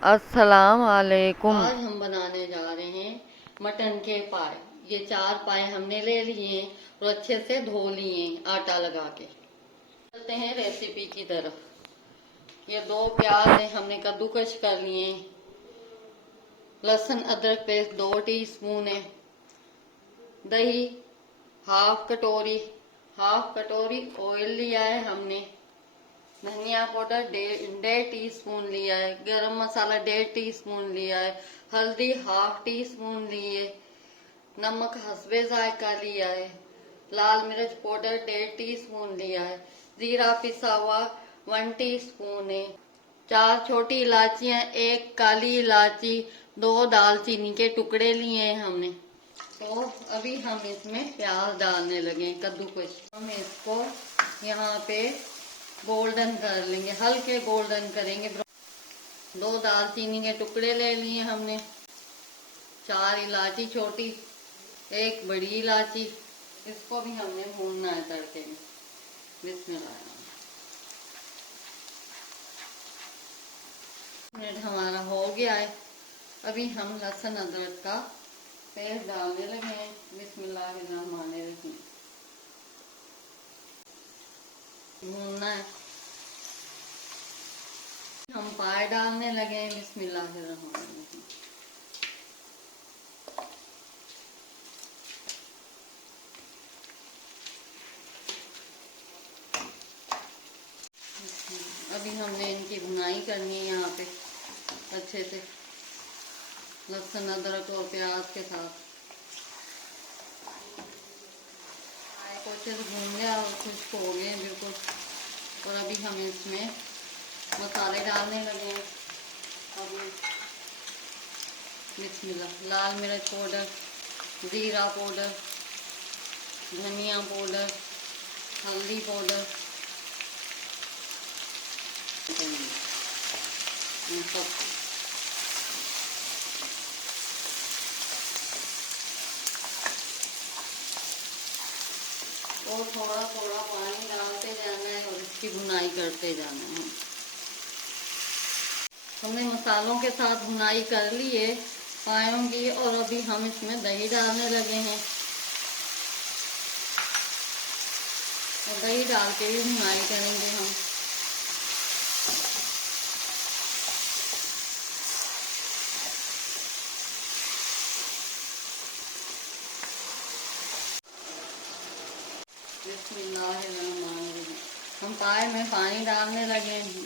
अस्सलाम वालेकुम। आज हम बनाने जा रहे हैं मटन के पाए। ये 4 पाए हमने ले लिए हैं और अच्छे से धो लिए हैं आटा लगा के। चलते हैं रेसिपी की तरफ। ये 2 प्याज है हमने कद्दूकश कर लिए हैं। लहसुन अदरक पेस्ट 2 टीस्पून है। दही हाफ कटोरी ऑयल लिया है हमने। धनिया पाउडर 1.5 टीस्पून लिया है। गरम मसाला 1.5 टीस्पून लिया है। हल्दी हाफ टीस्पून लिए। नमक हस्बे जायका लिया है। लाल मिर्च पाउडर 1.5 टीस्पून लिया है। जीरा पिसा हुआ 1 टीस्पून है। 4 छोटी इलायचियां, 1 काली इलायची, 2 दालचीनी के टुकड़े लिए हैं हमने। तो अभी हम इसमें प्याज डालने लगे कद्दूकस। हम इसको यहाँ पे गोल्डन कर लेंगे, हल्के गोल्डन करेंगे। 2 दालचीनी के टुकड़े ले लिए हमने। 4 इलायची छोटी, 1 बड़ी इलायची। इसको भी हमने भूनना है तड़के में। बिस्मिल्लाह। मिनट हमारा हो गया है। अभी हम लहसुन अदरक का पेस्ट डालने लगे हैं। बिस्मिल्लाहिर्रहमानिर्रहीम। भूनना है। हम पाए डालने लगे हैं। बिस्मिल्लाहिर्रहमानिर्रहीम। अभी हमने इनकी भुनाई करनी है यहाँ पे अच्छे से, लहसुन अदरक और प्याज के साथ। पाए को अच्छे से भून लिया और खुश्क हो गए बिल्कुल। और अभी हम इसमें मसाले डालने लगे हैं। अभी बिस्मिल्लाह। लाल मिर्च पाउडर, जीरा पाउडर, धनिया पाउडर, हल्दी पाउडर, सब और थोड़ा थोड़ा पानी डालते जाना है और इसकी भुनाई करते जाना है। हमने मसालों के साथ भुनाई कर ली है पायों की। और अभी हम इसमें दही डालने लगे हैं और दही डाल के भी भुनाई करेंगे हम। बिस्मिल्लाहिर्रहमानिर्रहीम। हम पाए में पानी डालने लगे हैं।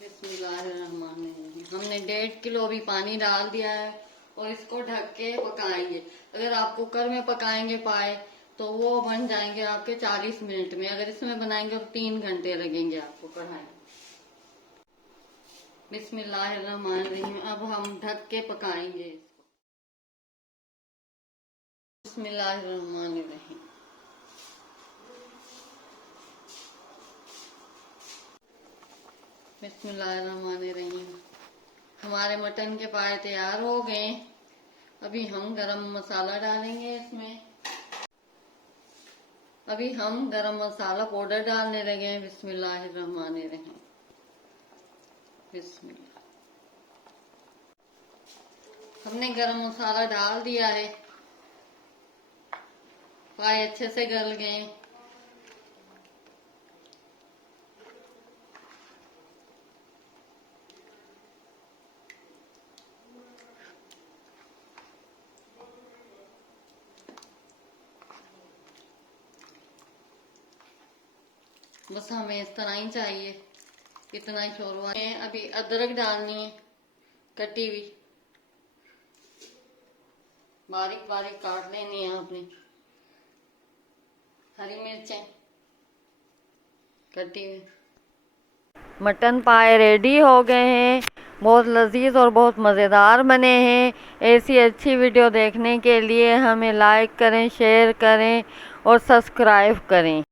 बिस्मिल्लाहिर्रहमानिर्रहीम। हमने 1.5 किलो अभी पानी डाल दिया है और इसको ढक के पकाएंगे। अगर आप कुकर में पकाएंगे पाए तो वो बन जाएंगे आपके 40 मिनट में। अगर इसमें बनाएंगे तो 3 घंटे लगेंगे आपको कढ़ाई। बिस्मिल्लाहिर्रहमानिर्रहीम। अब हम ढक के पकाएंगे इसको। बिस्मिल्लाहिर्रहमानिर्रहीम। बिस्मिल्लाहिर्रहमानिर्रहीम। हमारे मटन के पाए तैयार हो गए। अभी हम गरम मसाला डालेंगे इसमें। अभी हम गरम मसाला पाउडर डालने लगे हैं। बिस्मिल्लाहिर्रहमानिर्रहीम। बिस्मिल्लाह। हमने गरम मसाला डाल दिया है। पाए अच्छे से गल गए। बस हमें इस तरह ही चाहिए, इतना ही शोरबा है। अभी अदरक डालनी है कटी हुई, बारीक बारीक काट लेनी है आपने। हरी मिर्चें कटी हुई। मटन पाए रेडी हो गए हैं। बहुत लजीज और बहुत मज़ेदार बने हैं। ऐसी अच्छी वीडियो देखने के लिए हमें लाइक करें, शेयर करें और सब्सक्राइब करें।